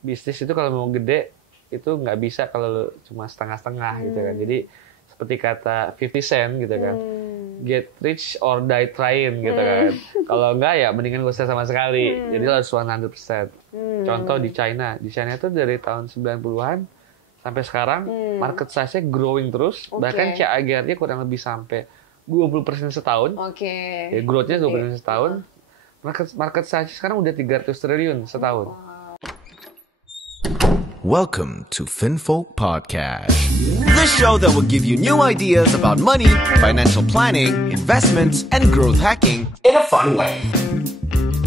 bisnis itu kalau mau gede itu nggak bisa kalau cuma setengah-setengah gitu kan. Jadi seperti kata 50 Cent gitu kan, get rich or die trying gitu kan. Kalau enggak ya mendingan gak usah sama sekali. Jadi lo harus 100%. Contoh di China itu dari tahun 90-an sampai sekarang market size-nya growing terus. Bahkan CAGR-nya kurang lebih sampai 20% setahun. Ya, growth-nya 20% setahun. Market size sekarang udah 300 triliun setahun. Welcome to FinFolk Podcast, the show that will give you new ideas about money, financial planning, investments, and growth hacking in a fun way.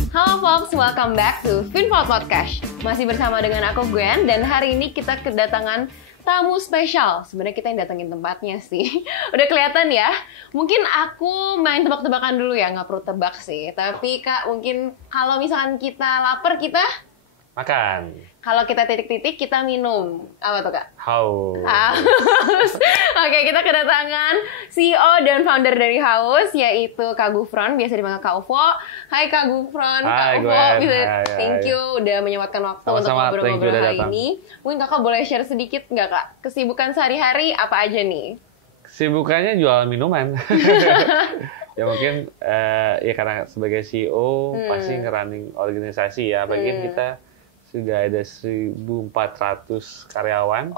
Halo folks, welcome back to FinFolk Podcast. Masih bersama dengan aku Gwen, dan hari ini kita kedatangan tamu spesial. Sebenarnya kita yang datengin tempatnya sih. Udah kelihatan ya. Mungkin aku main tebak-tebakan dulu ya, nggak perlu tebak sih. Tapi Kak, mungkin kalau misalkan kita lapar, kita makan. Kalau kita titik-titik, kita minum. Apa tuh, Kak? Haus. Oke, kita kedatangan CEO dan founder dari Haus, yaitu Kak Gufron, biasa dipanggil Kak Uvo. Hai Kak Gufron, Kak Uvo. Thank you udah menyempatkan waktu untuk ngobrol-ngobrol hari ini. Mungkin Kakak boleh share sedikit nggak, Kak? Kesibukan sehari-hari apa aja nih? Kesibukannya jual minuman. Ya mungkin ya karena sebagai CEO pasti ngerunning organisasi ya. Bagian kita sudah ada 1.400 karyawan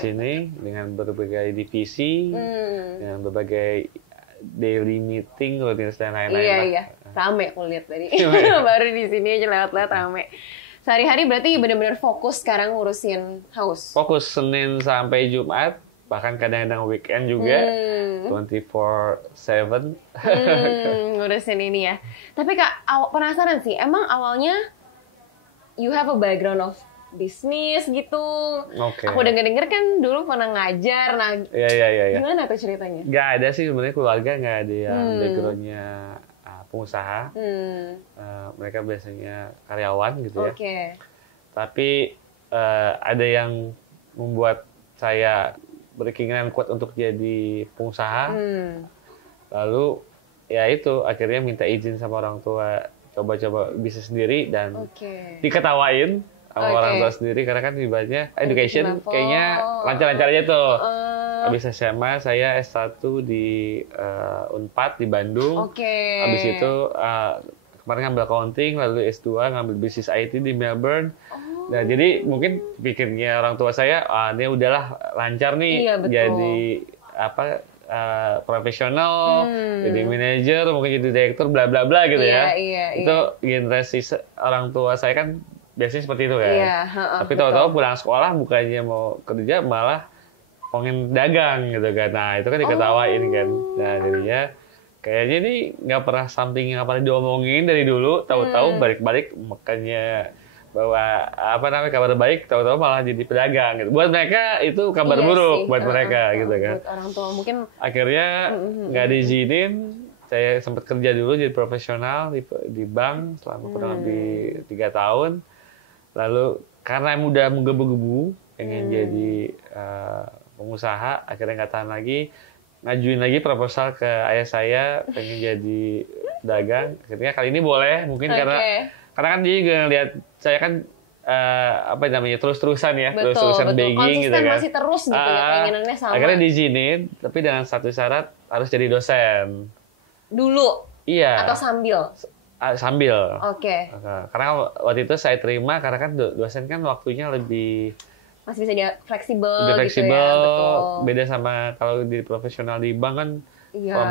sini dengan berbagai divisi, dengan berbagai daily meeting, rutinitas dan lain-lain. Iya. Rame aku lihat tadi. Baru di sini aja lewat-lewat rame. Sehari-hari berarti benar-benar fokus sekarang ngurusin Haus. Fokus Senin sampai Jumat, bahkan kadang-kadang weekend juga, 24/7. Ngurusin ini ya. Tapi Kak, penasaran sih, emang awalnya you have a background of bisnis gitu. Aku denger-denger kan dulu pernah ngajar. Nah, gimana tuh ceritanya? Gak ada sih sebenarnya, keluarga gak ada yang backgroundnya pengusaha. Mereka biasanya karyawan gitu ya. Tapi ada yang membuat saya berkeinginan kuat untuk jadi pengusaha. Lalu ya itu akhirnya minta izin sama orang tua, coba-coba bisnis sendiri dan diketawain sama orang tua sendiri karena kan ibaratnya education kayaknya lancar-lancar aja tuh. Habis SMA saya S1 di Unpad di Bandung. Habis itu kemarin ngambil accounting, lalu S2 ngambil bisnis IT di Melbourne. Nah, jadi mungkin pikirnya orang tua saya, ini udahlah lancar nih, jadi profesional, jadi manajer, mungkin jadi direktur, bla bla bla gitu ya. Itu generasi orang tua saya kan biasanya seperti itu kan. Tapi tahu-tahu pulang sekolah bukannya mau kerja, malah pengen dagang gitu kan. Nah itu kan diketawain kan. Nah jadinya kayaknya ini nggak pernah something yang pernah diomongin dari dulu. Tahu-tahu balik-balik makanya bahwa kabar baik, tahu-tahu malah jadi pedagang gitu. Buat mereka itu kabar buruk buat mereka gitu kan. Buat orang tua mungkin akhirnya nggak diizinin. Saya sempat kerja dulu jadi profesional di bank selama kurang lebih 3 tahun. Lalu karena udah menggebu-gebu pengen jadi pengusaha, akhirnya nggak tahan lagi, ngajuin lagi proposal ke ayah saya pengen jadi pedagang. Akhirnya kali ini boleh, mungkin karena kan dia juga ngeliat saya kan terus-terusan ya, terus-terusan bagging gitu kan. Masih terus gitu ya, keinginannya sama. Akhirnya diizinin, tapi dengan satu syarat harus jadi dosen. Dulu? Iya. Atau sambil? Sambil. Karena waktu itu saya terima, karena kan dosen kan waktunya lebih masih bisa dia fleksibel. Lebih fleksibel, gitu ya, betul. Beda sama kalau di profesional di bank kan from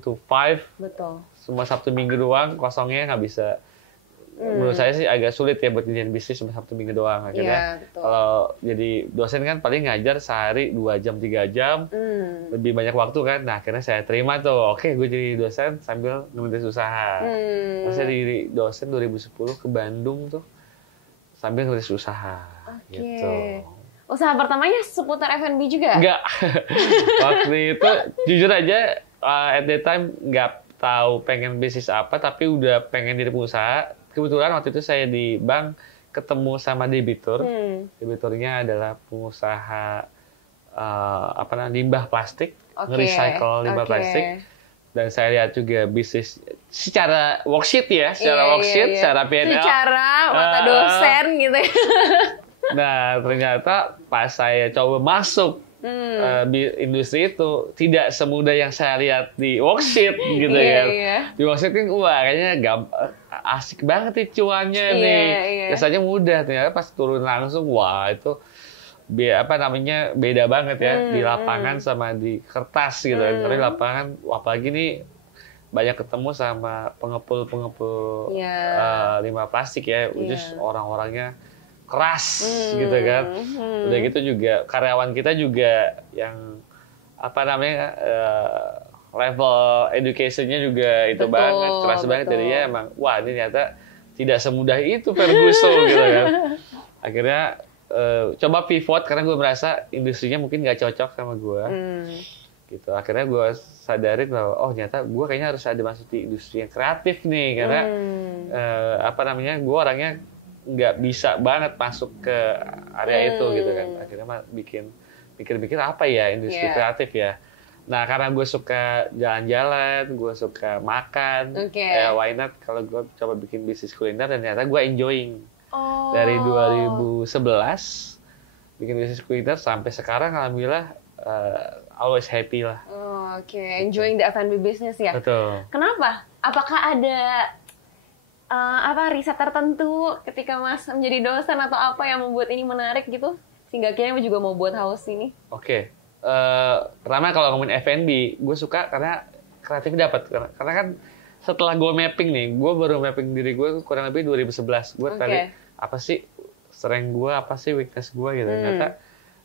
9 to 5. Betul. Cuma Sabtu Minggu doang, kosongnya nggak bisa. Menurut saya sih agak sulit ya buat ngerjain bisnis cuma Sabtu Minggu doang. Akhirnya kalau jadi dosen kan paling ngajar sehari 2 jam 3 jam, lebih banyak waktu kan. Nah akhirnya saya terima tuh, gue jadi dosen sambil ngerintis usaha. Terus saya jadi dosen 2010 ke Bandung tuh sambil ngerintis usaha. Gitu. Usaha pertamanya seputar F&B juga? Enggak. Waktu itu jujur aja at that time nggak tahu pengen bisnis apa, tapi udah pengen jadi pengusaha. Kebetulan waktu itu saya di bank ketemu sama debitur. Debiturnya adalah pengusaha limbah plastik, nge-recycle limbah plastik. Dan saya lihat juga bisnis secara worksheet ya, secara worksheet, secara P&L. Secara mata dosen gitu ya. Nah, ternyata pas saya coba masuk industri itu tidak semudah yang saya lihat di worksheet gitu kan. Di worksheet kan wah kayaknya asik banget nih cuannya nih. Biasanya mudah, ternyata pas turun langsung wah itu beda banget ya di lapangan sama di kertas gitu kan. Tapi di lapangan apalagi nih banyak ketemu sama pengepul limbah plastik ya, just orang-orangnya keras gitu kan. Udah gitu juga karyawan kita juga yang level education-nya juga itu banget keras banget. Jadi ya emang wah ini ternyata tidak semudah itu Ferguson gitu kan. Akhirnya coba pivot karena gue merasa industrinya mungkin nggak cocok sama gue. Gitu. Akhirnya gue sadarin bahwa ternyata gue kayaknya harus ada masuk di industri yang kreatif nih karena gue orangnya nggak bisa banget masuk ke area itu gitu kan. Akhirnya mikir-mikir apa ya industri kreatif ya. Nah karena gue suka jalan-jalan, gue suka makan, why not kalau gue coba bikin bisnis kuliner dan ternyata gue enjoying. Dari 2011 bikin bisnis kuliner sampai sekarang alhamdulillah always happy lah. Enjoying the F&B business ya. Betul. Kenapa? Apakah ada riset tertentu ketika Mas menjadi dosen atau apa yang membuat ini menarik gitu sehingga akhirnya juga mau buat house ini? Pertama kalau ngomongin F&B, gue suka karena kreatif dapat. Karena kan setelah gue mapping nih, gue baru mapping diri gue kurang lebih 2011. Gue tadi apa sih strength gue, apa sih weakness gue gitu. Ternyata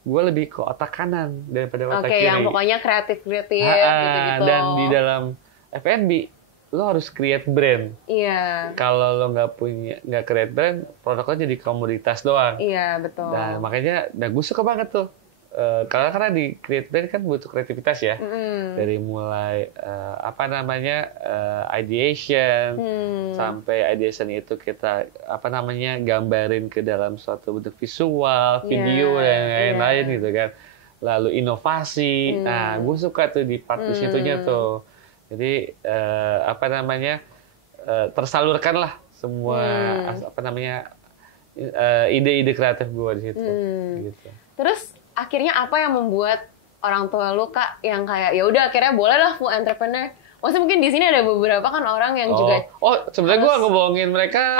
gue lebih ke otak kanan daripada otak kiri. Yang pokoknya kreatif gitu-gitu. Dan di dalam F&B lo harus create brand. Kalau lo nggak create brand, produknya jadi komoditas doang. Betul. Nah makanya, gue suka banget tuh. Karena di create brand kan butuh kreativitas ya. Dari mulai ideation sampai ideation itu kita gambarin ke dalam suatu bentuk visual, video dan lain-lain gitu kan. Lalu inovasi. Nah, gue suka tuh di part di situnya tuh. Jadi tersalurkan lah semua ide-ide kreatif gue di situ. Gitu. Terus akhirnya apa yang membuat orang tua lu Kak yang kayak ya udah akhirnya boleh lah full entrepreneur? Maksudnya mungkin di sini ada beberapa kan orang yang juga sebenarnya gue ngebohongin mereka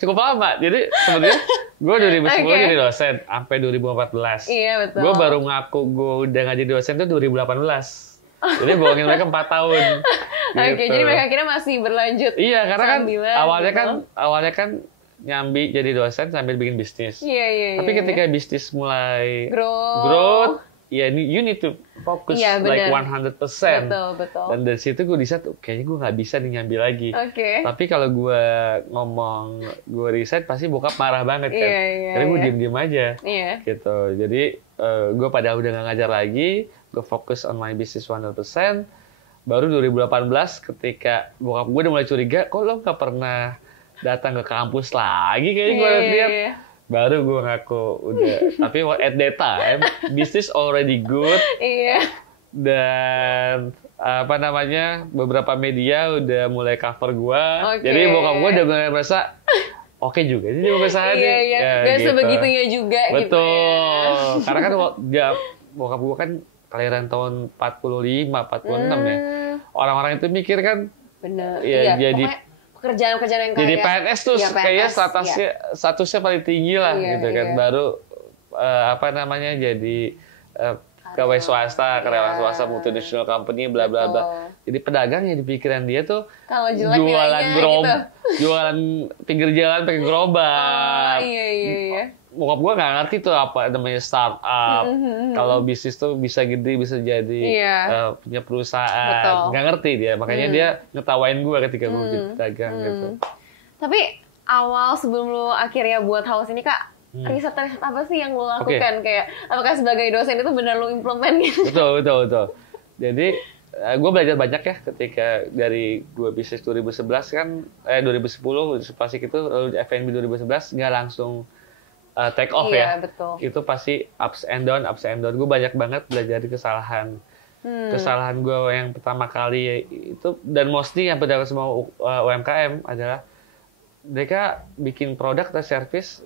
cukup lama. Jadi sebenarnya gue 2010 jadi dosen sampai 2014. Iya betul. Gue baru ngaku gue udah nggak jadi dosen tuh 2018. Jadi bohongin mereka 4 tahun. Gitu. Jadi mereka kira masih berlanjut. Iya, karena kan awalnya kan nyambi jadi dosen sambil bikin bisnis. Tapi ketika bisnis mulai growth, you need to focus like 100%. Betul. Dan dari situ gue decide, kayaknya gue nggak bisa nih nyambi lagi. Tapi kalau gue ngomong, gue riset pasti bokap marah banget kan. Jadi gue diem-diem aja. Gitu. Jadi gue padahal udah nggak ngajar lagi, gue fokus on my business 100%. Baru 2018 ketika bokap gue udah mulai curiga, kok lo nggak pernah datang ke kampus lagi kayaknya gue lihat. Baru gue ngaku udah. Tapi at that time business already good. Dan beberapa media udah mulai cover gue. Jadi bokap gue udah mulai merasa oke juga. Jadi mau kesana nih. Gak gitu. Sebegitunya juga. Betul. Gitu ya. Karena kan bokap gue kan kelahiran tahun 45, 46 ya. Orang-orang itu mikir kan. Bener. Jadi pekerjaan-pekerjaan yang jadi PNS tuh kayaknya statusnya paling tinggi lah gitu kan. Baru jadi pegawai swasta, karyawan swasta multinational company bla bla bla. Jadi pedagang yang di pikiran dia tuh jualan jualan pinggir jalan pakai gerobak. Bokap gue nggak ngerti tuh apa namanya startup. Kalau bisnis tuh bisa gede, bisa jadi punya perusahaan. Nggak ngerti dia, makanya dia ngetawain gue ketika gue jadi pedagang gitu. Tapi awal sebelum lu akhirnya buat house ini Kak, riset apa sih yang lu lakukan? Kayak apakah sebagai dosen itu benar lu implement gitu? Betul. Jadi gue belajar banyak ya ketika dari gue bisnis 2011 kan 2010 pasti itu lalu F&B 2011 nggak langsung take off ya. Betul. Itu pasti ups and down. Gue banyak banget belajar dari kesalahan Kesalahan gue yang pertama kali itu, dan mostly yang pada semua UMKM adalah mereka bikin produk atau service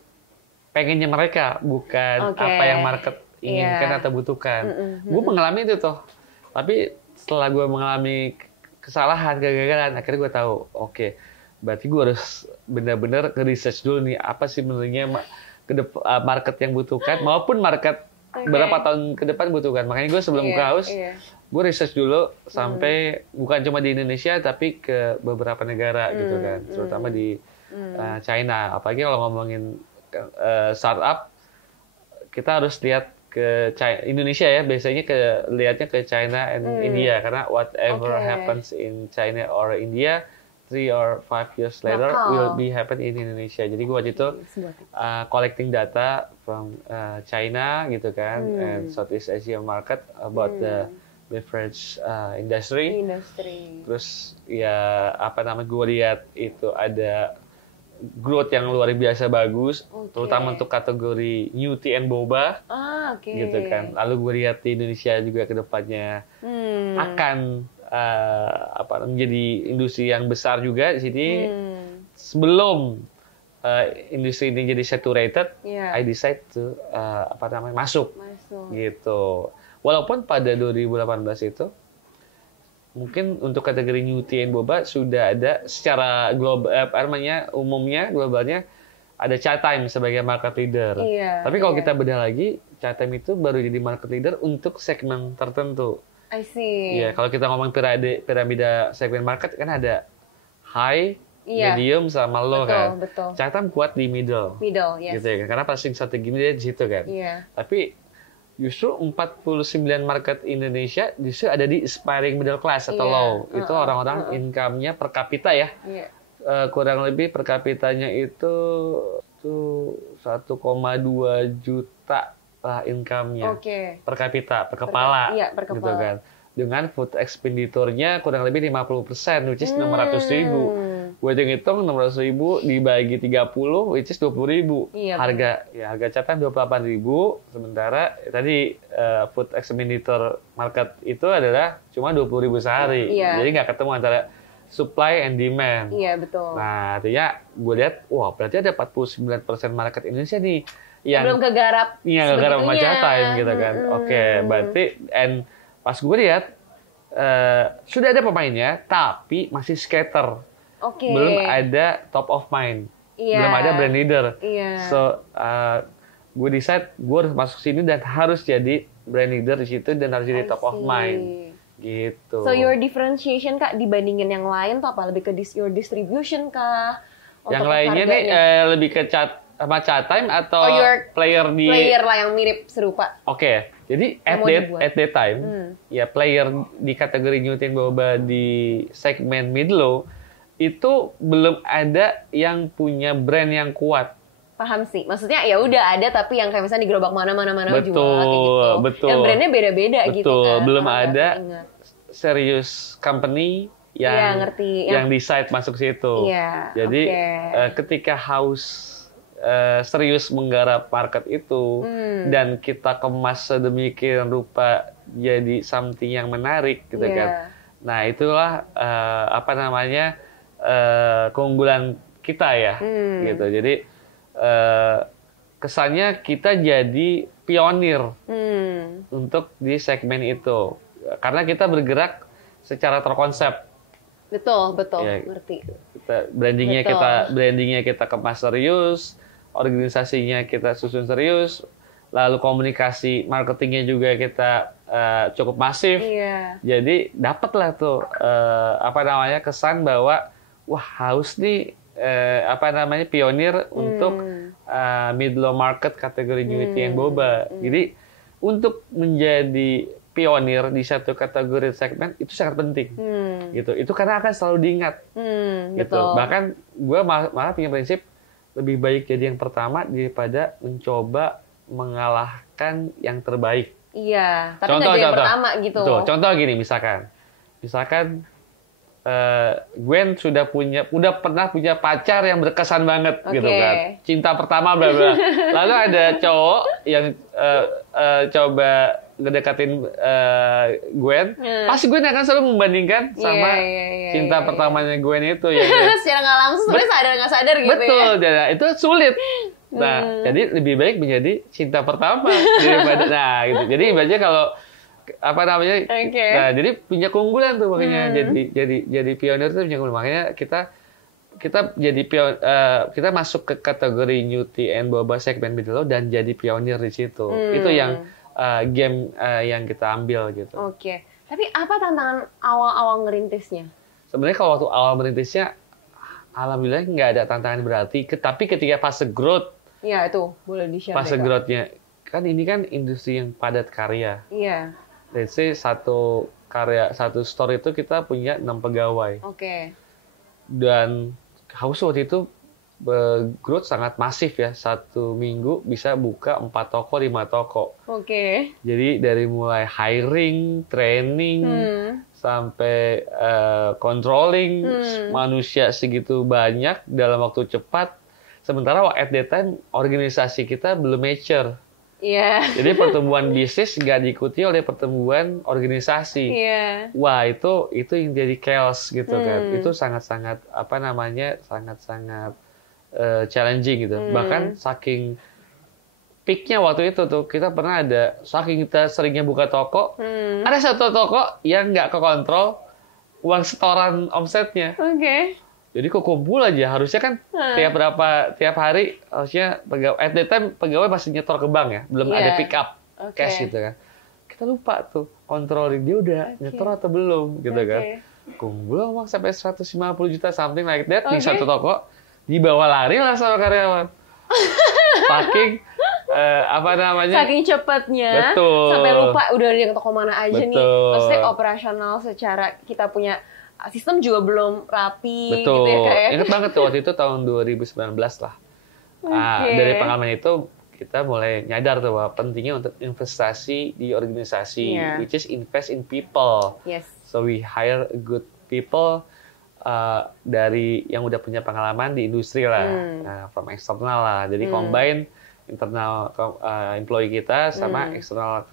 pengennya mereka, bukan apa yang market inginkan atau butuhkan. Gue mengalami itu tuh. Tapi setelah gue mengalami kesalahan, kegagalan, akhirnya gue tahu, berarti gue harus benar-benar research dulu nih, apa sih sebenarnya market yang butuhkan, maupun market berapa tahun ke depan butuhkan. Makanya gue sebelum buka house, gue research dulu sampai bukan cuma di Indonesia, tapi ke beberapa negara gitu kan, terutama di China. Apalagi kalau ngomongin startup, kita harus lihat ke China, Indonesia ya, biasanya lihatnya ke China and India, karena whatever happens in China or India 3 or 5 years later will be happen in Indonesia. Jadi gue waktu itu collecting data from China gitu kan, and Southeast Asia market about the beverage industry. Terus ya gue lihat itu ada growth yang luar biasa bagus, terutama untuk kategori new tea and boba, gitu kan. Lalu gue lihat di Indonesia juga kedepannya akan menjadi industri yang besar juga di sini. Sebelum industri ini jadi saturated, I decide to masuk, gitu. Walaupun pada 2018 itu mungkin untuk kategori new tea and boba sudah ada secara global, umumnya globalnya ada Chatime sebagai market leader. Tapi kalau kita bedah lagi, Chatime itu baru jadi market leader untuk segmen tertentu. I see. Iya, kalau kita ngomong piramida segmen market kan ada high, medium sama low kan. Betul. Chatime kuat di middle. Yes. Gitu ya, karena passing strategi dia di situ kan. Tapi justru 49 market Indonesia justru ada di aspiring middle class atau low. Itu orang-orang income-nya per kapita ya. Kurang lebih per kapitanya itu 1,2 juta lah income-nya. Per kapita, per kepala. Per kepala. Gitu kan. Dengan food expenditure-nya kurang lebih 50%, which is 600.000. Gue hitung 600.000 dibagi 30, which is 20.000. Harga Chatime 28.000. Sementara tadi food expenditure market itu adalah cuma 20.000 sehari. Jadi nggak ketemu antara supply and demand. Betul. Nah, artinya gue lihat, berarti ada 49% market Indonesia nih yang belum kegarap. Kegarap sama Chatime gitu kan. Berarti pas gue lihat sudah ada pemainnya, tapi masih scatter. Belum ada top of mind, belum ada brand leader. So gue decide gue harus masuk sini dan harus jadi brand leader di situ dan harus jadi top of mind. Gitu. So your differentiation Kak dibandingin yang lain tuh apa? Lebih ke your distribution kah? Yang lainnya nih lebih ke Chatime atau player lah yang mirip serupa. Jadi at that time ya player di kategori new tea and boba di segmen mid low itu belum ada yang punya brand yang kuat. Paham sih. Maksudnya ya udah ada tapi yang kayak misalnya di gerobak mana-mana jual kayak gitu. Betul. Yang brandnya beda-beda gitu kan. Belum ada serius company yang ngerti. Yang decide masuk situ. Jadi ketika house serius menggarap market itu dan kita kemas sedemikian rupa jadi something yang menarik gitu kan. Nah, itulah keunggulan kita ya, gitu. Jadi kesannya kita jadi pionir untuk di segmen itu, karena kita bergerak secara terkonsep. Betul, ngerti. Brandingnya kita kemas serius, organisasinya kita susun serius, lalu komunikasi marketingnya juga kita cukup masif. Jadi dapatlah tuh kesan bahwa house nih pionir untuk mid-low market kategori new tea and boba. Jadi untuk menjadi pionir di satu kategori segmen itu sangat penting. Gitu. Itu karena akan selalu diingat. Gitu. Betul. Bahkan gue malah punya prinsip lebih baik jadi yang pertama daripada mencoba mengalahkan yang terbaik. Tapi nggak jadi yang pertama gitu. Betul. Contoh gini, misalkan Gwen udah pernah punya pacar yang berkesan banget gitu kan. Cinta pertama bla bla. Lalu ada cowok yang coba ngedekatin Gwen, pasti Gwen akan selalu membandingkan sama cinta pertamanya Gwen itu ya. Secara nggak langsung, sebenarnya sadar nggak sadar gitu. Betul, ya. Itu sulit. Nah, jadi lebih baik menjadi cinta pertama daripada gitu. Jadi ibaratnya kalau apa namanya? Nah, jadi punya keunggulan tuh makanya jadi pionir tuh punya keunggulan. Makanya kita jadi kita masuk ke kategori New Tea and Boba segmen middle dan jadi pionir di situ. Itu yang game yang kita ambil gitu. Oke. Tapi apa tantangan awal-awal ngerintisnya? Sebenarnya kalau waktu awal merintisnya, alhamdulillah nggak ada tantangan berarti. Tapi ketika fase growth, ya itu boleh di-share. Fase growth-nya kan ini kan industri yang padat karya. Iya. Let's say satu store itu kita punya 6 pegawai. Oke. Dan Haus waktu itu growth sangat masif ya. 1 minggu bisa buka 4 toko, 5 toko. Oke. Jadi dari mulai hiring, training, sampai controlling manusia segitu banyak dalam waktu cepat. Sementara at that time organisasi kita belum mature. Iya. Jadi pertumbuhan bisnis nggak diikuti oleh pertumbuhan organisasi. Iya. Wah itu yang jadi chaos gitu kan. Itu sangat-sangat sangat-sangat challenging gitu. Bahkan saking peaknya waktu itu tuh kita pernah ada saking kita seringnya buka toko, ada satu toko yang nggak kekontrol uang setoran omsetnya. Oke. Jadi kok kumpul aja, harusnya kan tiap hari harusnya at that time pegawai masih nyetor ke bank ya, belum ada pick up cash gitu kan. Kita lupa tuh kontrolin dia udah nyetor atau belum gitu kan. Kumpul uang sampai 150 juta something like that di satu toko, dibawa lari lah sama karyawan. Saking saking cepatnya. Betul. Sampai lupa udah di toko mana aja nih. Maksudnya operasional secara kita punya sistem juga belum rapi. Betul. Gitu ya, kayak. Ingat banget tuh waktu itu tahun 2019 lah. Dari pengalaman itu kita mulai nyadar tuh bahwa pentingnya untuk investasi di organisasi, which is invest in people. Yes. So we hire good people dari yang udah punya pengalaman di industri lah, from external lah. Jadi combine internal employee kita sama external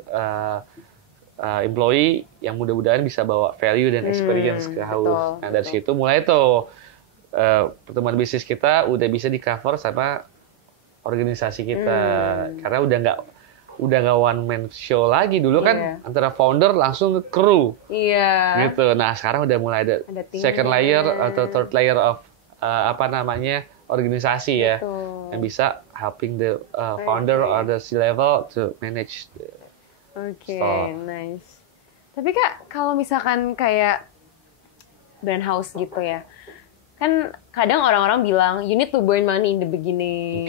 employee yang mudah-mudahan bisa bawa value dan experience ke Haus. Nah dari situ mulai tuh pertemuan bisnis kita udah bisa di cover sama organisasi kita karena udah nggak one man show lagi. Dulu kan antara founder langsung ke crew gitu. Nah sekarang udah mulai ada second layer atau third layer of organisasi ya yang bisa helping the founder or the C-level to manage the nice. Tapi Kak, kalau misalkan kayak brand house gitu ya, kan kadang orang-orang bilang you need to burn money in the beginning.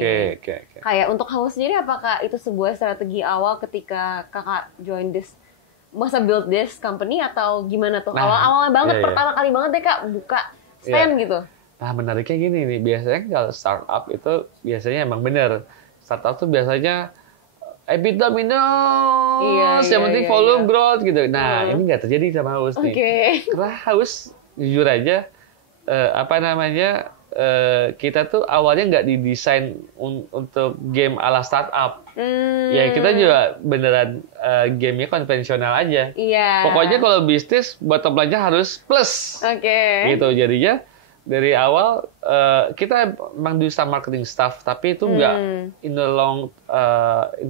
Kayak untuk house sendiri, apakah itu sebuah strategi awal ketika Kakak join this, masa build this company atau gimana tuh? Awal-awal banget, pertama kali banget deh Kak buka stand gitu. Nah menariknya gini nih, biasanya kalau startup itu biasanya emang bener. Startup tuh biasanya EBITDA minus, yang penting volume growth gitu. Nah, ini nggak terjadi sama Haus nih. Karena Haus, jujur aja, kita tuh awalnya nggak didesain untuk game ala startup. Ya kita juga beneran gamenya konvensional aja. Pokoknya kalau bisnis, bottom line-nya harus plus. Gitu, jadinya dari awal kita memang do some marketing stuff, tapi itu nggak in the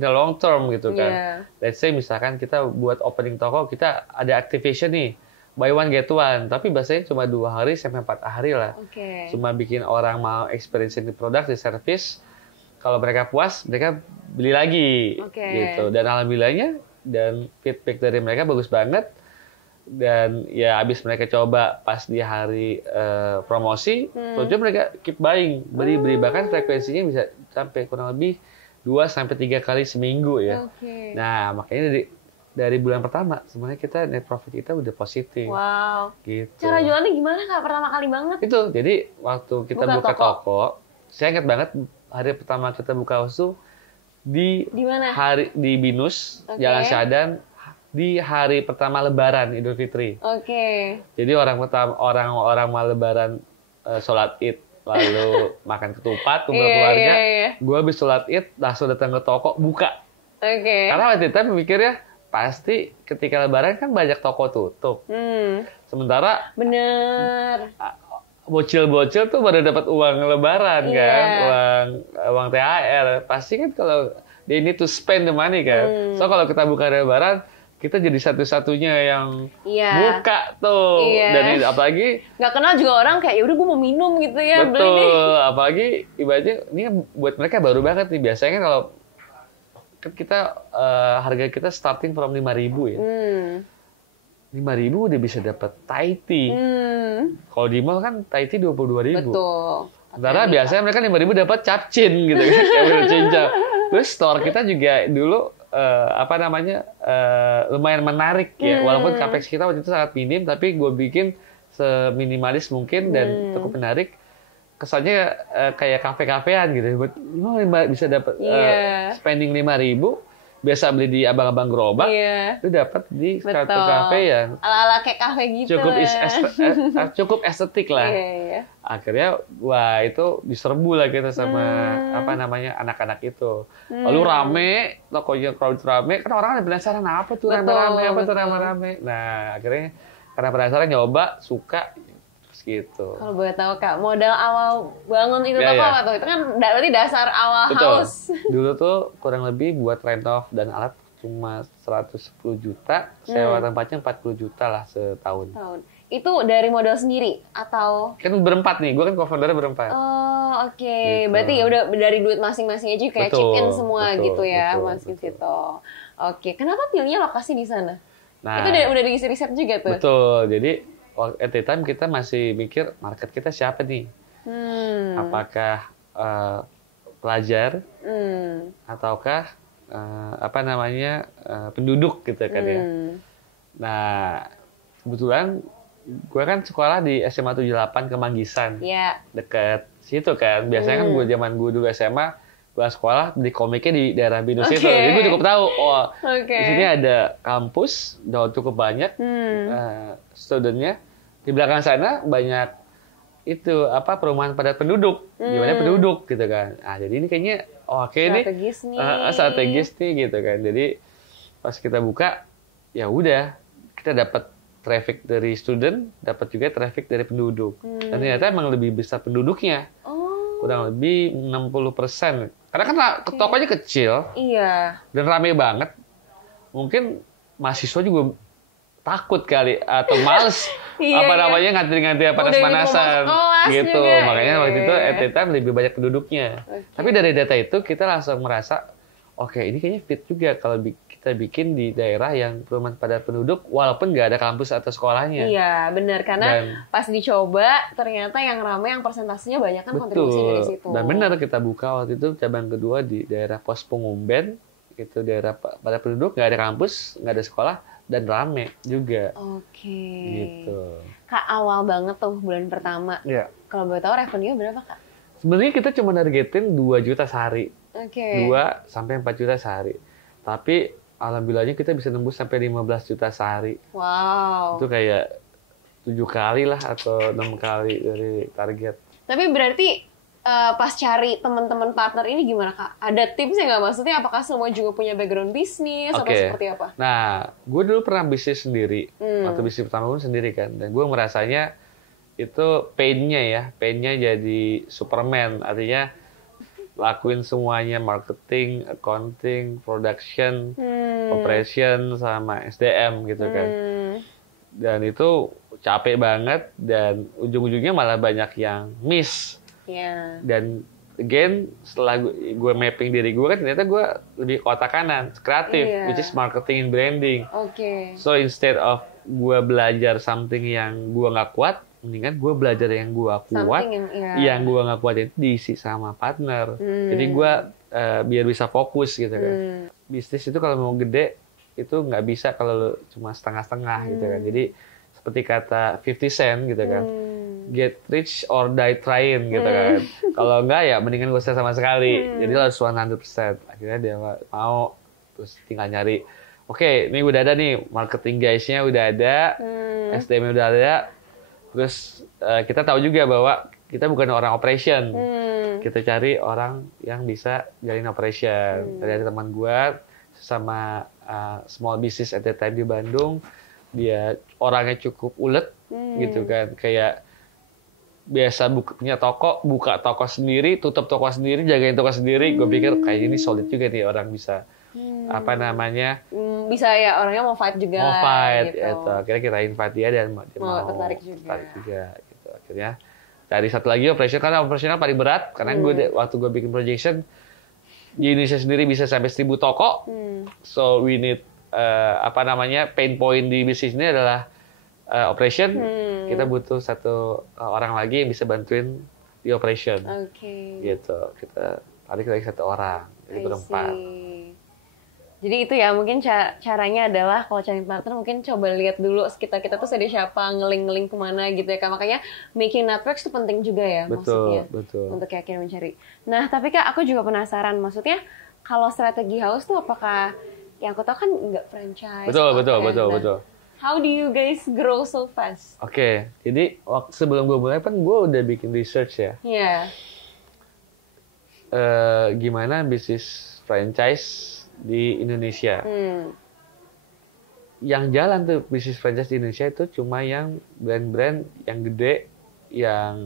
long term gitu kan. Let's say misalkan kita buat opening toko, kita ada activation nih, buy one get one, tapi biasanya cuma 2 hari sampai 4 hari lah. Cuma bikin orang mau experience di produk, di service. Kalau mereka puas, mereka beli lagi gitu. Dan alhamdulillahnya dan feedback dari mereka bagus banget. Dan ya abis mereka coba pas di hari promosi, terus mereka keep buying, beli bahkan frekuensinya bisa sampai kurang lebih 2-3 kali seminggu ya. Nah makanya dari bulan pertama sebenarnya kita net profit kita udah positif. Wow. Gitu. Cara jualannya gimana Kak pertama kali banget? Itu jadi waktu kita buka toko, saya ingat banget hari pertama kita buka Haus tuh di mana? Di Binus, Jalan Syahadan. Di hari pertama Lebaran Idul Fitri. Jadi orang mau Lebaran sholat Id, lalu makan ketupat kumpul keluarga. Gue habis sholat Id langsung datang ke toko buka. Karena waktu itu mikirnya pasti ketika Lebaran kan banyak toko tutup. Sementara bener, bocil-bocil tuh baru dapat uang Lebaran kan, uang THR. Pasti kan kalau they need to spend the money kan. So kalau kita buka Lebaran, kita jadi satu-satunya yang buka tuh. Dan apalagi nggak kenal juga orang kayak ya udah gue mau minum gitu ya. Betul, beli nih. Apalagi ibaratnya ini buat mereka baru banget nih. Biasanya kan kalau kita harga kita starting from 5.000 ya. 5.000 udah bisa dapat Thai tea. Kalau di mall kan Thai tea 22.000. Betul. Sementara biasanya mereka 5.000 dapat capcin gitu kan. Kayak cincang. Terus store kita juga dulu lumayan menarik ya. Walaupun capex kita waktu itu sangat minim, tapi gue bikin seminimalis mungkin dan cukup menarik. Kesannya kayak kafe-kafean gitu. Bisa dapat spending 5.000, biasa beli di abang-abang gerobak, itu dapat di satu kafe yang ala-ala kayak kafe gitu. Cukup estetik lah. Akhirnya wah itu diserbu lah kita sama anak-anak itu. Lalu rame, tokonya crowd rame, kan orang ada penasaran apa tuh rame-rame. Nah, akhirnya karena penasaran nyoba, suka gitu. Kalau boleh tahu Kak, modal awal bangun itu apa tuh? Itu kan berarti dasar awal house. Dulu tuh kurang lebih buat renov dan alat cuma 110 juta, sewa tempatnya 40 juta lah setahun. Itu dari modal sendiri atau? Kan berempat nih, gue kan co-foundernya berempat. Oh oke. Gitu. Berarti ya udah dari duit masing-masing aja kayak chip in semua gitu ya, Mas Vito. Oke, kenapa pilihnya lokasi di sana? Nah, itu udah diisi riset juga tuh? Betul, jadi at the time kita masih mikir market kita siapa nih? Apakah pelajar ataukah penduduk gitu kan ya? Nah kebetulan gue kan sekolah di SMA 78 Kemanggisan, deket situ kan. Biasanya kan zaman gue dulu SMA, gue sekolah di komiknya di daerah Binus itu, jadi gue cukup tahu. Di sini ada kampus, udah cukup banyak studentnya. Di belakang sana banyak itu perumahan padat penduduk, gimana penduduk gitu kan. Jadi ini kayaknya strategis nih gitu kan. Jadi pas kita buka ya udah kita dapat traffic dari student, dapat juga traffic dari penduduk. Dan ternyata emang lebih besar penduduknya. Kurang lebih 60%. Karena kan tokonya kecil. Dan rame banget. Mungkin mahasiswa juga takut kali atau males ngantri-ngantri panas-panasan gitu. Makanya waktu itu at the time lebih banyak penduduknya. Tapi dari data itu kita langsung merasa ini kayaknya fit juga kalau kita bikin di daerah yang perumahan padat penduduk walaupun nggak ada kampus atau sekolahnya. Iya benar, karena pas dicoba ternyata yang ramai yang persentasenya banyak kan kontribusi dari situ. Dan benar kita buka waktu itu cabang kedua di daerah Pos Pengumben, itu daerah padat penduduk, nggak ada kampus, nggak ada sekolah, dan rame juga. Gitu. Kak, awal banget tuh bulan pertama. Kalau boleh tahu revenue berapa Kak? Sebenarnya kita cuma targetin 2 juta sehari. 2 sampai 4 juta sehari. Tapi alhamdulillahnya kita bisa nembus sampai 15 juta sehari. Wow. Itu kayak 7 kali lah atau 6 kali dari target. Tapi berarti pas cari teman-teman partner ini gimana Kak? Ada tipsnya nggak? Maksudnya apakah semua juga punya background bisnis atau seperti apa? Nah, gue dulu pernah bisnis sendiri. Waktu bisnis pertama pun sendiri kan. Dan gue merasanya itu pain-nya jadi Superman. Artinya lakuin semuanya, marketing, accounting, production, operation, sama SDM gitu kan. Dan itu capek banget dan ujung-ujungnya malah banyak yang miss. Dan again setelah gue mapping diri gue kan ternyata gue lebih ke otak kanan, kreatif, which is marketing and branding. So instead of gue belajar something yang gue nggak kuat, mendingan gue belajar yang gue kuat, yang gue nggak kuat itu diisi sama partner. Jadi gue biar bisa fokus gitu kan. Bisnis itu kalau mau gede itu nggak bisa kalau cuma setengah-setengah gitu kan. Jadi seperti kata 50 Cent gitu kan. Get rich or die trying gitu kan. Kalau enggak ya mendingan gue sama sekali. Jadi harus 100%. Akhirnya dia mau, terus tinggal nyari. Oke, ini udah ada nih marketing guys-nya udah ada, SDM udah ada. Terus kita tahu juga bahwa kita bukan orang operation. Kita cari orang yang bisa jalin operation. Dari teman gue sama small business at that time di Bandung. Dia orangnya cukup ulet gitu kan, kayak biasa punya toko, buka toko sendiri, tutup toko sendiri, jagain toko sendiri. Gue pikir kayak ini solid juga nih orang bisa bisa ya, orangnya mau fight juga. Mau fight gitu. gitu. Akhirnya kita invite dia dan dia mau tertarik juga gitu. Akhirnya dari satu lagi operasional paling berat karena waktu gue bikin projection di Indonesia sendiri bisa sampai 1.000 toko. So we need pain point di bisnis ini adalah operation. Kita butuh satu orang lagi yang bisa bantuin di operation. Gitu. Kita tarik lagi satu orang. Jadi berempat. Jadi itu ya, mungkin caranya adalah kalau cari partner mungkin coba lihat dulu sekitar kita tuh ada siapa, ngeling-ngeling kemana gitu ya Kak. Makanya making networks itu penting juga ya, maksudnya. Betul. Untuk yakin mencari. Nah, tapi Kak, aku juga penasaran, maksudnya kalau strategi house tuh apakah, yang aku tahu kan nggak franchise. Betul. How do you guys grow so fast? Oke, jadi sebelum gue mulai kan gue udah bikin research ya. Iya. Gimana bisnis franchise di Indonesia. Yang jalan tuh bisnis franchise di Indonesia itu cuma yang brand-brand yang gede, yang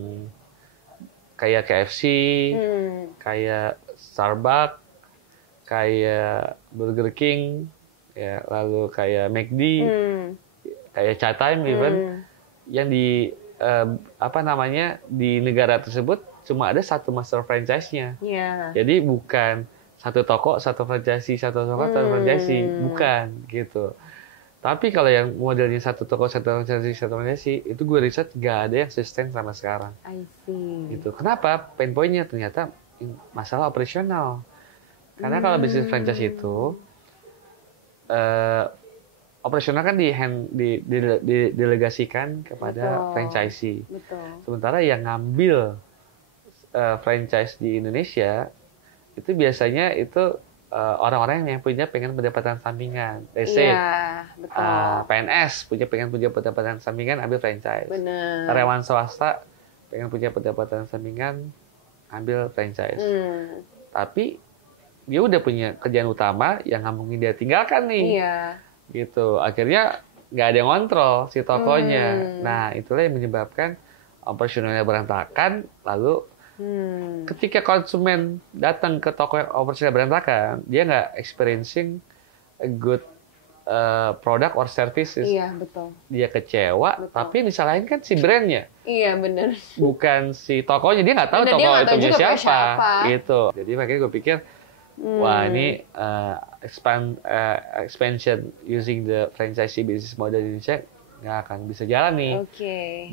kayak KFC, kayak Starbucks, kayak Burger King, ya lalu kayak McD, kayak Chatime even, yang di di negara tersebut cuma ada satu master franchise-nya. Jadi bukan satu toko, satu franchise, bukan gitu. Tapi kalau yang modelnya satu toko, satu franchise, itu gue riset nggak ada yang sustain sama sekarang. I see. Gitu. Kenapa? Pain point-nya ternyata masalah operasional. Karena kalau bisnis franchise itu operasional kan didelegasikan kepada franchisee. Sementara yang ngambil franchise di Indonesia itu biasanya itu orang-orang yang pengen pendapatan sampingan. Let's say PNS pengen pendapatan sampingan, ambil franchise. Karyawan swasta pengen punya pendapatan sampingan, ambil franchise. Tapi dia udah punya kerjaan utama yang nggak mungkin dia tinggalkan nih. Gitu. Akhirnya nggak ada yang ngontrol si tokonya. Nah, itulah yang menyebabkan operasionalnya berantakan, lalu ketika konsumen datang ke toko yang operasional berantakan, dia nggak experiencing a good product or services. Betul. Dia kecewa, tapi disalahin kan si brandnya. Benar. Bukan si tokonya, dia nggak tahu toko itu siapa. Gitu. Jadi makanya gue pikir, wah ini expansion using the franchisee business model di Indonesia nggak akan bisa jalan nih.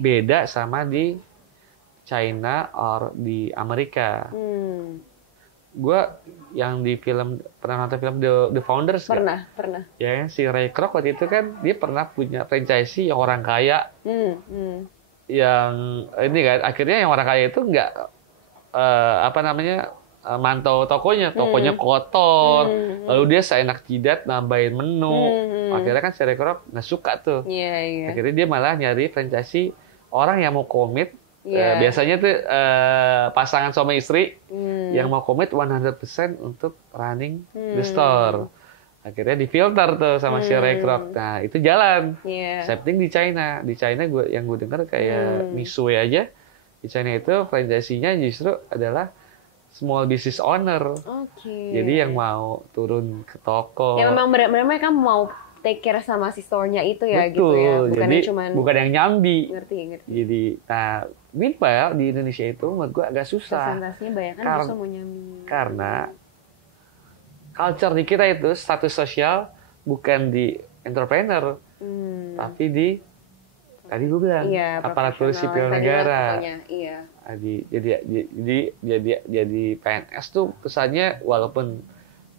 Beda sama di China or di Amerika. Gue yang di pernah nonton film The Founders pernah. Ya si Ray Kroc waktu itu kan dia pernah punya franchisee yang orang kaya. Yang ini kan akhirnya yang orang kaya itu nggak mantau tokonya kotor, lalu dia seenak jidat nambahin menu. Akhirnya kan si Ray Kroc nggak suka tuh. Akhirnya dia malah nyari franchisee orang yang mau komit. Biasanya tuh pasangan suami istri yang mau komit 100% untuk running the store. Akhirnya difilter tuh sama si Ray Kroc. Nah, itu jalan. Same thing di China. Di China yang gue dengar kayak Mitsui aja. Di China itu franchisee-nya justru adalah small business owner. Jadi yang mau turun ke toko. Ya memang benar-benar mereka mau take care sama si store-nya itu ya. Betul. Gitu ya. Bukan yang nyambi. Ngerti. Jadi, meanwhile di Indonesia itu menurut gue agak susah. Presentasinya banyak kan justru mau nyambi. Karena culture di kita itu status sosial bukan di entrepreneur, tapi di tadi gue bilang aparatur sipil negara. Jadi PNS tuh kesannya walaupun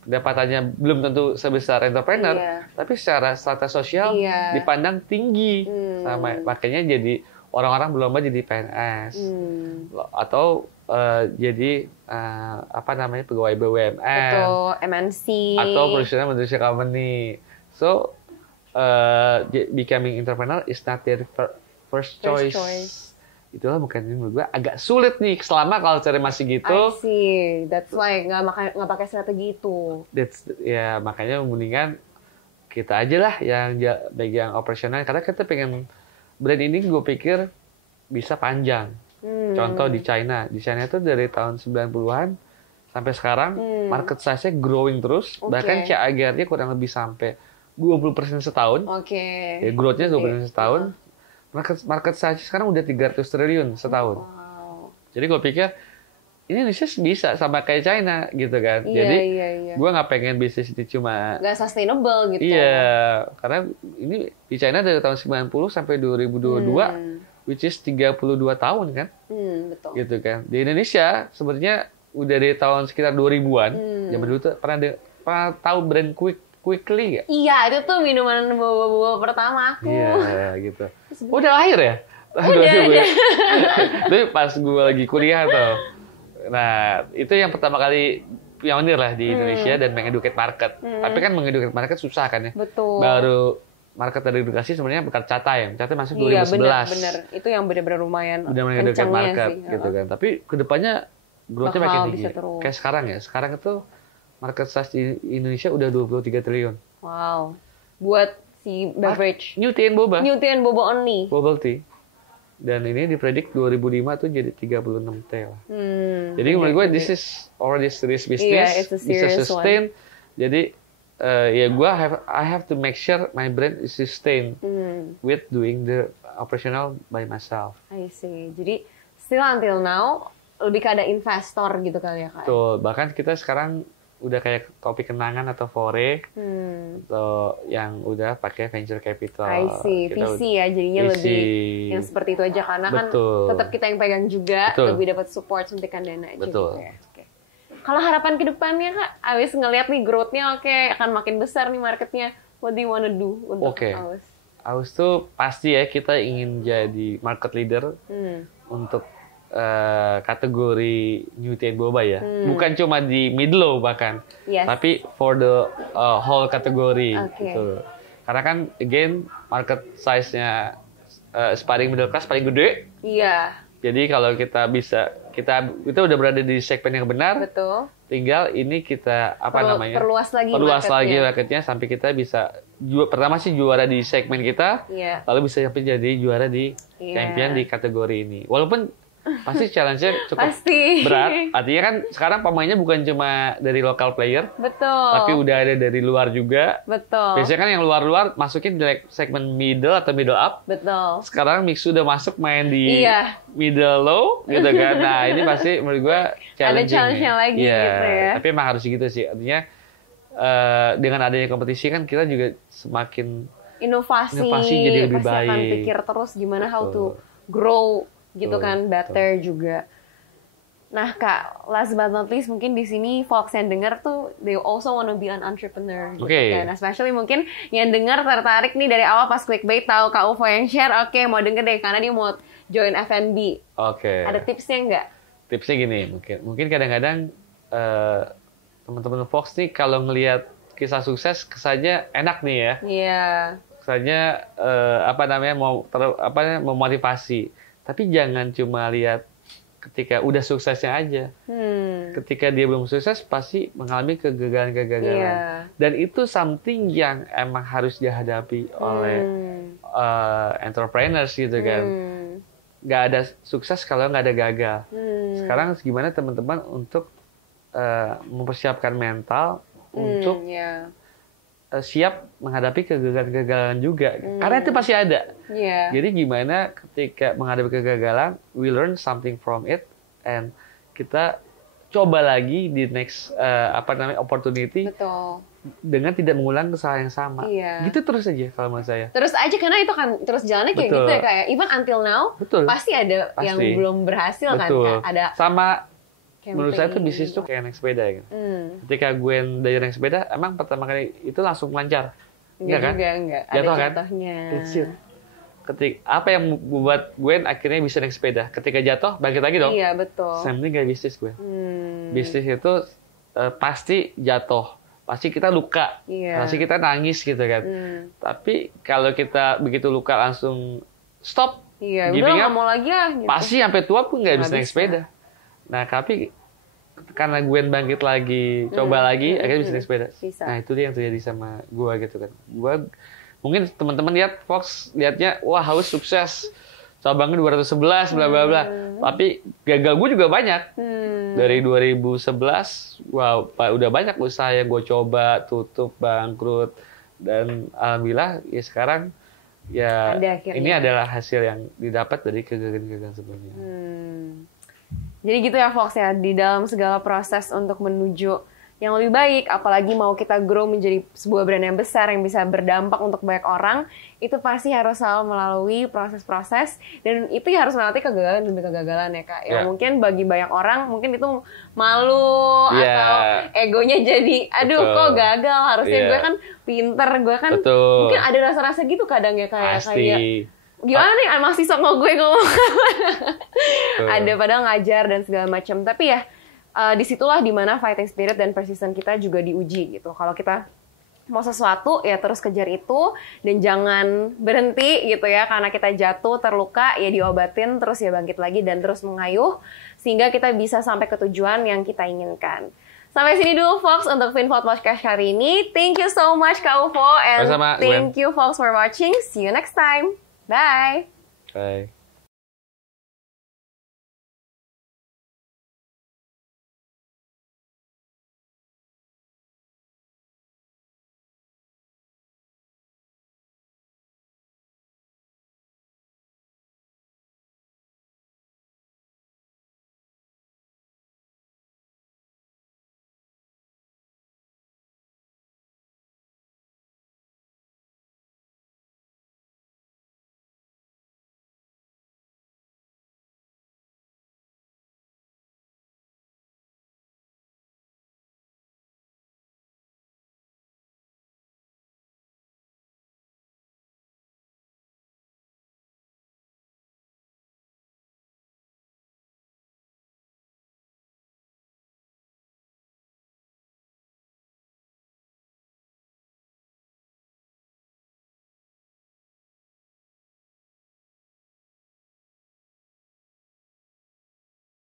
pendapatannya belum tentu sebesar entrepreneur, tapi secara status sosial dipandang tinggi, sama makanya jadi orang-orang berlomba jadi PNS atau jadi pegawai BUMN atau MNC atau perusahaan company. So becoming entrepreneur is not their first choice. itulah makanya menurut gue agak sulit nih selama kalau cari masih gitu. I see, that's why nggak pakai strategi itu. Ya makanya mendingan kita aja lah yang bagian operasional, karena kita pengen brand ini gue pikir bisa panjang. Contoh di China itu dari tahun 90-an sampai sekarang market size-nya growing terus, bahkan CAGR-nya kurang lebih sampai 20% setahun. Ya, growth-nya 20% setahun. Market size sekarang udah 300 triliun setahun. Wow. Jadi gue pikir ini Indonesia bisa sama kayak China gitu kan. Jadi gue nggak pengen bisnis itu cuma nggak sustainable gitu. Iya, karena ini di China dari tahun 90 sampai 2022, which is 32 tahun kan. Betul. Gitu kan. Di Indonesia sebenarnya udah dari tahun sekitar 2000-an. Zaman dulu tuh pernah tahu brand Quickly nggak? Iya, itu tuh minuman boba-boba pertama aku. Iya, gitu. Udah lahir ya? Udah. Tapi pas gue lagi kuliah tuh. Nah, itu yang pertama kali pionir lah di Indonesia dan mengeduket market. Tapi kan mengeduket market susah kan ya? Betul. Baru market teredukasi sebenarnya bukan Catai. Catai masuk 2011. Iya, benar. Itu yang benar-benar lumayan udah mengeduket market sih, gitu kan. Tapi kedepannya growth-nya makin tinggi. Kayak sekarang ya. Sekarang itu market size di Indonesia udah 23 triliun. Wow. Buat si beverage. New tea and boba. New tea and boba only. Bubble tea. Dan ini dipredik 2005 tuh jadi 36 T lah. Jadi menurut gue this is already serious business. Yeah, it's a serious bisa sustain. one. Jadi ya gue I have to make sure my brand is sustain with doing the operational by myself. I see. Jadi still until now lebih ke ada investor gitu kali ya Kak? Betul. Bahkan kita sekarang udah kayak topik kenangan atau fore atau yang udah pakai venture capital. I see, VC ya jadinya VC. lebih yang seperti itu aja karena Betul. kan tetap kita yang pegang juga. Betul. Lebih dapat support suntikan dana aja. Betul. Gitu ya. Okay. Kalau harapan ke depannya Kak, Awis ngelihat nih growth-nya akan makin besar nih marketnya. What do you wanna do untuk Awis? Awis tuh pasti ya kita ingin jadi market leader untuk kategori new tea and boba ya, bukan cuma di mid low bahkan, tapi for the whole kategori gitu. Karena kan again market size-nya aspiring middle class paling gede. Iya. Jadi kalau kita udah berada di segmen yang benar. Betul. Tinggal ini kita perluas lagi marketnya sampai kita bisa pertama sih juara di segmen kita, lalu bisa sampai jadi juara di champion di kategori ini. Walaupun pasti challenge-nya cukup berat. Artinya kan sekarang pemainnya bukan cuma dari local player. Betul. Tapi udah ada dari luar juga. Betul. Biasanya kan yang luar-luar masukin di segmen middle atau middle up. Betul. Sekarang Mixu udah masuk main di middle low gitu kan. Nah, ini pasti menurut gue challenging. Ada challenge-nya lagi gitu ya. Tapi emang harus gitu sih. Artinya dengan adanya kompetisi kan kita juga semakin inovasi jadi lebih pasti baik. Akan pikir terus gimana how to grow gitu kan, better juga. Nah Kak, last but not least mungkin di sini folks yang dengar tuh they also wanna be an entrepreneur gitu kan. Especially mungkin yang dengar tertarik nih dari awal pas clickbait tahu Kak Ufo yang share, mau denger deh karena dia mau join F&B. Ada tipsnya nggak? Tipsnya gini, mungkin kadang-kadang teman-teman Fox nih kalau ngelihat kisah sukses kesannya enak nih ya. Iya. Kesannya memotivasi. Tapi jangan cuma lihat ketika udah suksesnya aja. Ketika dia belum sukses pasti mengalami kegagalan-kegagalan. Dan itu something yang emang harus dihadapi oleh entrepreneurs gitu kan. Nggak ada sukses kalau nggak ada gagal. Sekarang gimana teman-teman untuk mempersiapkan mental untuk siap menghadapi kegagalan-kegagalan juga. Karena itu pasti ada. Jadi gimana ketika menghadapi kegagalan, we learn something from it, and kita coba lagi di next opportunity. Betul. Dengan tidak mengulang kesalahan yang sama. Gitu terus aja kalau menurut saya. Terus aja karena itu kan terus jalannya kayak gitu ya kayak even until now pasti ada yang belum berhasil kan. Ada sama menurut saya tuh bisnis tuh kayak naik sepeda ya. Ketika gue dari naik sepeda, emang pertama kali itu langsung lancar. Enggak kan? Enggak. Jatuh ada kan? contohnya. Apa yang membuat gue akhirnya bisa naik sepeda? Ketika jatuh, bangkit lagi dong. Iya, betul. Same thing kayak bisnis gue. Bisnis itu pasti jatuh. Pasti kita luka. Pasti kita nangis gitu kan. Tapi kalau kita begitu luka langsung stop, Iya, udah nggak mau lagi lah. Gitu. Pasti sampai tua pun nggak bisa naik sepeda. Nah, tapi karena Gwen bangkit lagi, coba lagi, akhirnya bisa naik sepeda. Bisa. Nah, itu dia yang terjadi sama gue gitu kan. Gue mungkin teman-teman lihat Fox lihatnya, wah Haus sukses, cabangnya 211, bla bla bla. Tapi gagal gue juga banyak. Dari 2011, wah udah banyak usaha yang gue coba, tutup, bangkrut, dan alhamdulillah ya sekarang ya ini adalah hasil yang didapat dari kegagalan sebelumnya. Jadi gitu ya Fox ya, di dalam segala proses untuk menuju yang lebih baik, apalagi mau kita grow menjadi sebuah brand yang besar yang bisa berdampak untuk banyak orang, itu pasti harus selalu melalui proses-proses, dan itu harus melewati kegagalan demi kegagalan ya Kak. Ya mungkin bagi banyak orang mungkin itu malu atau egonya jadi aduh kok gagal, harusnya gue kan pinter, gue kan mungkin ada rasa-rasa gitu kadang ya kayak gimana nih masih sok gue ngomong ada padahal ngajar dan segala macam, tapi ya disitulah dimana fighting spirit dan persistence kita juga diuji gitu. Kalau kita mau sesuatu ya terus kejar itu dan jangan berhenti gitu ya, karena kita jatuh terluka ya diobatin terus ya bangkit lagi dan terus mengayuh sehingga kita bisa sampai ke tujuan yang kita inginkan. Sampai sini dulu Fox untuk Finvolt Podcast hari ini. Thank you so much Kak Ufo and thank you Fox for watching. See you next time. Bye. Bye.